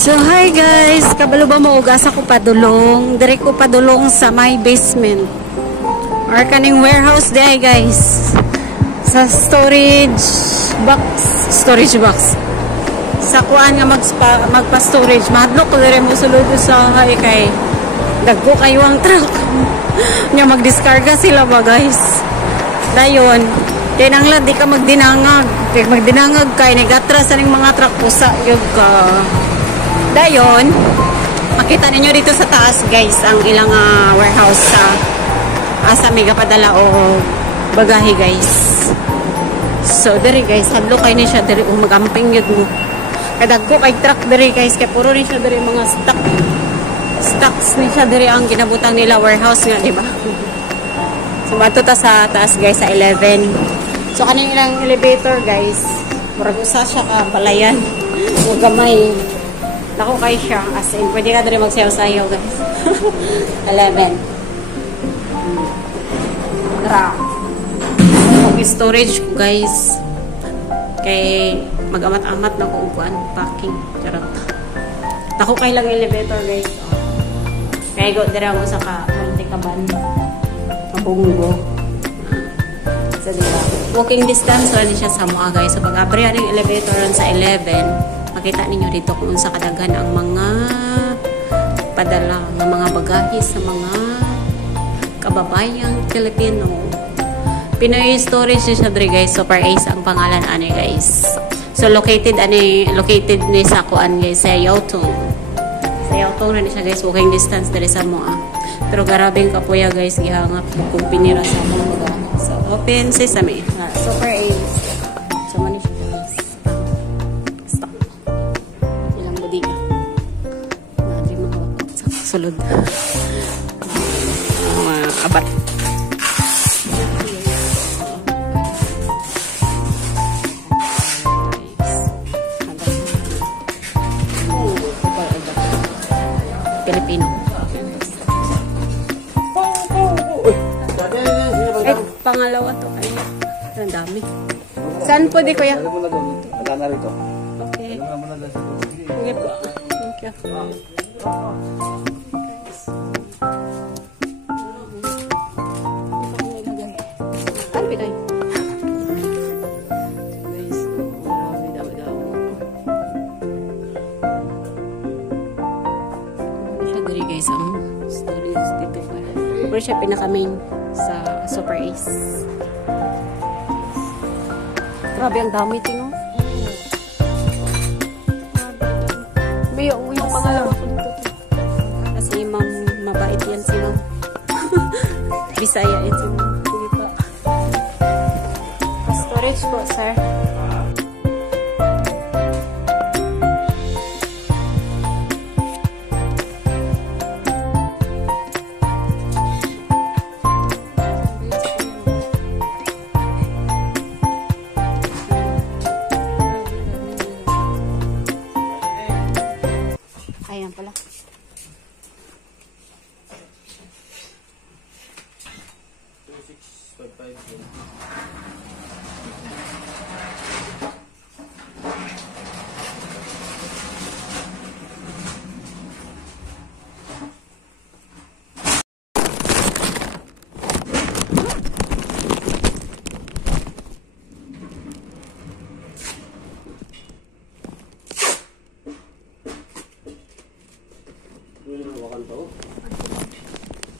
So hi guys, kabalo ba mo ugas ako padulong, dire ko padulong sa my basement or kaning warehouse day guys. Sa storage box. Sa kuan nga magpa-storage, mahadlok ko dire mo sulod sa hay kay dagko kayo ang truck. Nya magdiskarga sila ba guys. Dayon, tinanglan di ka magdinangag. Magdinangag kay negatras aning mga truck pusa yug ka. Dayon, makita ninyo dito sa taas guys ang ilang warehouse sa asa mega padala o bagahe guys. So diri guys, hadlo kay ni siya diri magamping yun mo. Kadagko kay truck diri guys, kay puro ni siya diri mga stocks ni siya diri ang ginabutang nila warehouse nga, di ba? So mato ta sa taas guys sa 11. So kaning ilang elevator guys, murag usa siya ka balayan. O gamay. Ako kay siya, as in, pwede ka rin magsayaw-sayaw guys. 11. Tara. Mag-storage ko guys. Kay mag-amat-amat na kung kuan, packing. Charot. Ako kay lang elevator guys. Kaya go dira mo sa Monte-Caban. Mabunggo. So diba, walking distance rin siya sa mua guys. So pag-abri ang elevator sa 11, makita ninyo dito kung sa kadaghan ang mga padala ng mga bagahe sa mga kababayang Pilipino. Pinoy storage siya dre guys. Super Ace ang pangalan ani guys. So located ni sa kuan guys sa Yautong. Sa Yautong na siya guys, walking distance dere sa moa. Pero garabing kapuya guys, gihangap kung pinira sa mga bagahe. So open sesame. Super Ace. So man siya guys. Sulod mga abat Pilipino. Ay, pangalawa to kayo. Ang dami. Saan po di kuya? Okay. Okay po. Thank you. Diri guys ang storage dito pa. Pero siya pinaka-main sa Super Ace. Grabe ang dami tino. May yung pangalawa ko dito. Kasi ma'am, mabait yan si ma'am. Bisaya yan si ma'am. Sige pa. Storage po, sir. Ayan pala.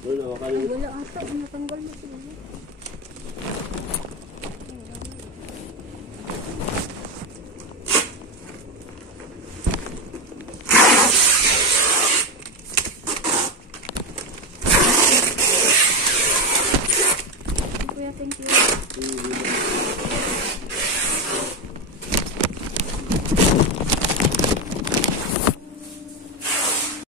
Wala ata, natanggal mo sila.